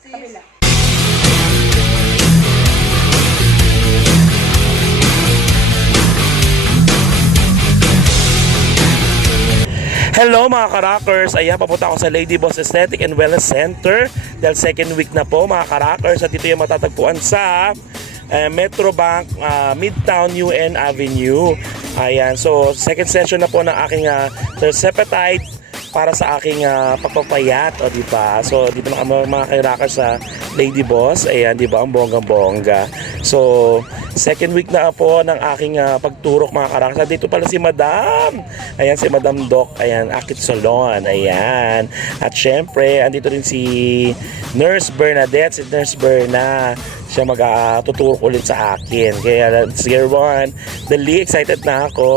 Kabila. Hello mga ka-rockers! Ayan, papunta ako sa Lady Boss Aesthetic and Wellness Center dahil second week na po mga ka-rockers at dito yung matatagpuan sa Metrobank Midtown UN Avenue. Ayan, so second session na po ng aking Terzepatide para sa aking pagpapayat, o diba? So dito na kami mga ka-rockers sa Lady Boss. Ayan, diba? Ang bonggang-bongga. So second week na po ng aking pagturok mga ka-rockers. Dito pala si Madam. Ayan, si Madam Doc. Ayan, Akit Salon. Ayan. At syempre, andito rin si Nurse Bernadette. Si Nurse Berna. Siya mag-tuturok ulit sa akin. Kaya let's get one. Dali, excited na ako.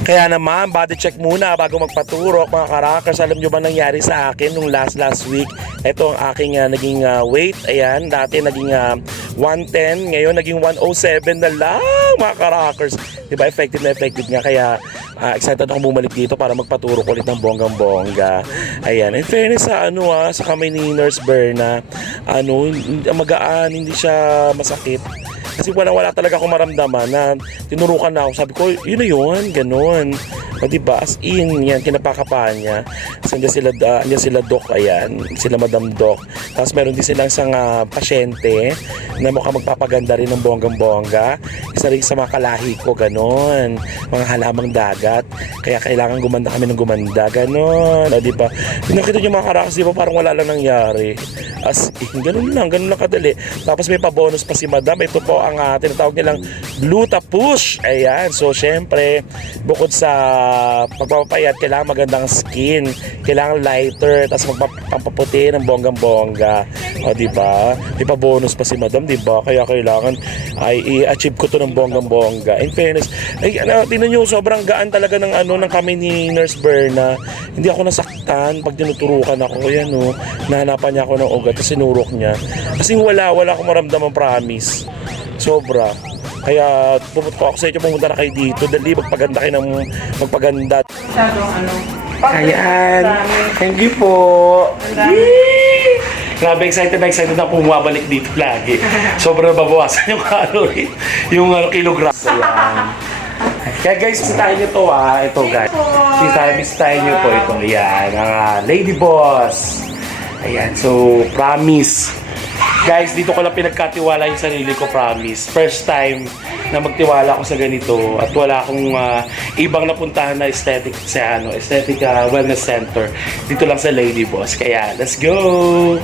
Kaya naman, body check muna bago magpaturok mga ka-rockers. Alam nyo ba nangyari sa akin nung last week? Ito ang aking naging weight. Ayan, dati naging 110, ngayon naging 107 na lang mga ka-rockers. Diba, effective na effective nga. Kaya excited akong bumalik dito para magpaturok ulit ng bonggang-bongga. Ayan, in fairness sa sa kamay ni Nurse Berna, magaan, hindi siya masakit. Kasi wala talaga akong maramdaman na tinurukan na ako. Sabi ko, yun na yun, ganun. O diba, as in, yan, kinapakapahan niya. Kasi andyan sila Doc, ayan, sila Madam Doc. Tapos meron din silang isang pasyente na mukhang magpapaganda rin ng bonggang-bongga. Isa rin sa mga kalahi ko, ganun. Mga halamang dagat. Kaya kailangan gumanda kami ng gumanda, ganun. O diba, pinakita niyo mga karakas, diba, parang wala lang nangyari. As in, ganun lang kadali. Tapos may pa-bonus pa si Madam. Ito po ang tinatawag nilang Gluta Push. Ayan, so syempre, bukod sa pagpapayat, kailangan magandang skin, kailangan lighter, tapos magpapaputi ng bonggang-bongga. O diba? Di pa bonus pa si Madam, diba? Kaya kailangan ay i-achieve ko to ng bonggang-bongga. In fairness, tingnan nyo, sobrang gaan talaga ng ng kami ni Nurse Berna. Hindi ako nasaktan pag tinuturukan ako. Yan nahanapan niya ako ng ugat, tapos sinurok niya. Kasi wala akong maramdaman, promise. Sobra. Kaya pupunta ako sa inyo, pumunta na kayo dito. Dali, magpaganda kayo ng magpaganda. Ayan. Thank you po. Grabe, excited na ako bumabalik dito lagi. Sobrang babawasan yung calorie, yung kilogram. Ayan. Kaya guys, bisitahin nyo to ito guys. Bisitahin nyo po ito. Ayan, ang Lady Boss. Ayan, so promise. Guys, dito ko lang pinagkatiwala yung sarili ko, promise. First time na magtiwala ako sa ganito at wala akong ibang napuntahan na aesthetic wellness center. Dito lang sa Lady Boss. Kaya, let's go!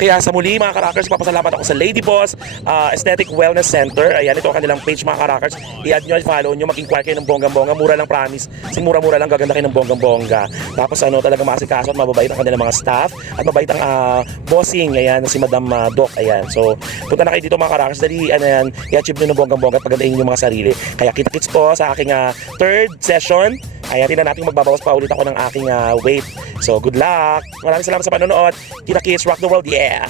Kaya sa muli mga ka-rockers, papasalamat ako sa Lady Boss Aesthetic Wellness Center. Ayan, ito ang kanilang page mga ka-rockers. I-add nyo, follow nyo, mag-inquire kayo ng bonggang-bongga. Mura lang, promise. Kasi mura-mura lang, gaganda kayo ng bonggang-bongga. Tapos talaga masikaso at mababait ang kanilang mga staff. At mabait ang bossing. Ayan, si Madam Doc. Ayan, so punta na kayo dito mga ka-rockers. Dali, i-achieve nyo ng bonggang-bongga at pagandahin nyo mga sarili. Kaya kita-kits po sa aking third session. Ayan, tingnan natin magbabawas pa ulit ako ng aking weight. So, good luck! Maraming salamat sa panonood. Kita-kits, rock the world, yeah!